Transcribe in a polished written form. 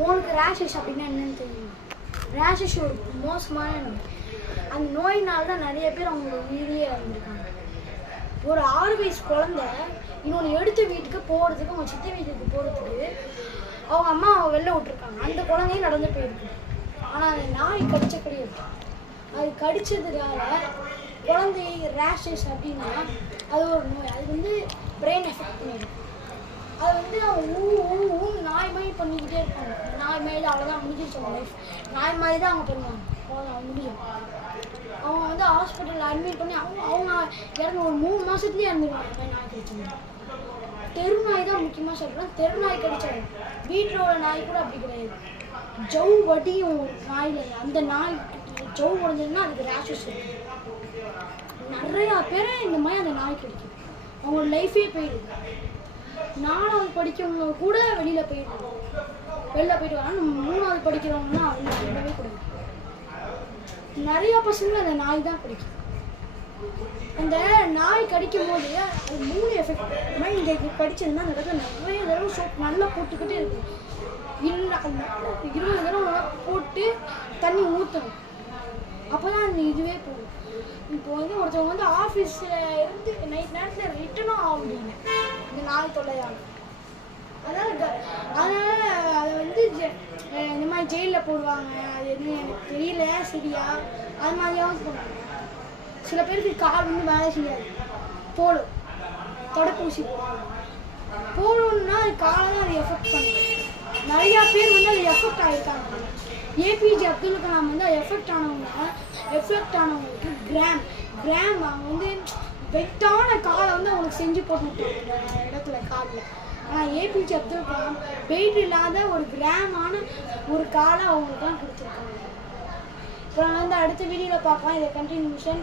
உங்களுக்கு ரேஷஸ் அப்படின்னா என்னன்னு தெரியுமா? ரேஷஸ் ஒரு மோசமான நோய். அந்த நோயினால தான் நிறைய பேர் அவங்களோட உயிரியே இறந்துருக்காங்க. ஒரு 6 வயசு குழந்தை இன்னொன்று எடுத்த வீட்டுக்கு போகிறதுக்கு, அவங்க சித்தி வீட்டுக்கு போகிறதுக்கு அவங்க அம்மா வெளில விட்டுருக்காங்க. அந்த குழந்தையும் நடந்து போயிருக்கு. ஆனால் அந்த நாய் கடிச்ச கிடையாது. அது கடிச்சதுனால குழந்தை ரேஷஸ் அப்படின்னா அது ஒரு நோய். அது வந்து பிரெயின் எஃபெக்ட் பண்ணிடும். அது வந்து அவங்க நாய் மாதிரி பண்ணிக்கிட்டே இருப்பாங்க. நாய் மாதிரி அவ்வளோதான் முடிஞ்சிச்சு அவங்க லைஃப். நாய் மாதிரி தான் அவங்க பண்ணுவாங்க. அவங்க முடியும். அவங்க வந்து ஹாஸ்பிட்டலில் அட்மிட் பண்ணி அவங்க இறந்து ஒரு 3 மாதத்துலேயே இறந்துருவாங்க. நாய் கடிச்சாங்க. தெரு நாய் தான் முக்கியமாக சொல்கிறேன். தெரு நாய் கடிச்சாங்க. வீட்டில் உள்ள நாய் கூட அப்படி கிடையாது. ஜவ் வட்டியும் நாயில் அந்த நாய் ஜவ் உடஞ்சதுன்னா அதுக்கு ரேஷஸ் இருக்குது. நிறையா பேரை இந்த மாதிரி அந்த நாய் கடிக்கும். அவங்களோட லைஃபே போயிடுது. 4வது படிக்கிறவங்க கூட வெளில போயிட்டு வராங்க. 3வது படிக்கிறவங்கன்னா அவங்க சொல்லவே கூடாது. நிறையா பசங்க அந்த நாய் தான் கடிக்கும். அந்த நாய் கடிக்கும் போது அது 3 எஃபெக்ட். இந்த மாதிரி நீங்கள் கடிச்சதுன்னா அந்த இடத்துல நிறைய தடவை சோப் நல்லா போட்டுக்கிட்டே இருக்கும். இல்லை 20 தடவை போட்டு தண்ணி ஊற்றணும். அப்போ தான் அந்த இதுவே போகும். இப்போ வந்து ஒருத்தவங்க வந்து ஆஃபீஸில் இருந்து நைட் நேரத்தில் ரிட்டனும் ஆக முடியல இந்த நாய் தொல்லையால். அதனால் அதை வந்து இந்த மாதிரி ஜெயிலில் போடுவாங்க. அது எதுவும் எனக்கு தெரியல சரியா. அது மாதிரியாவது போடுவாங்க. சில பேருக்கு கால் வந்து வேலை செய்யாது. போடும் தடுப்பூசி போடணுன்னா அது காலை தான் அது எஃபெக்ட் பண்ணும். நிறையா பேர் வந்து அது எஃபெக்ட் ஆகிருக்காங்க. ஏபிஜே அப்துல் கலாம் வந்து அது எஃபெக்ட் ஆனவங்களுக்கு கிராம் அவங்க வந்து வெட்டான காலை வந்து அவங்களுக்கு செஞ்சு போட்டுவிட்டாங்க இடத்துல காலில். ஆனால் ஏபிஜே அப்துல் கலாம் வெயிட் இல்லாத ஒரு கிராமான ஒரு காலை அவங்களுக்கு தான் கொடுத்துருக்காங்க. இப்போ நான் வந்து அடுத்த வீடியோவில் பார்க்கலாம். இதை கண்டினியூஷன்.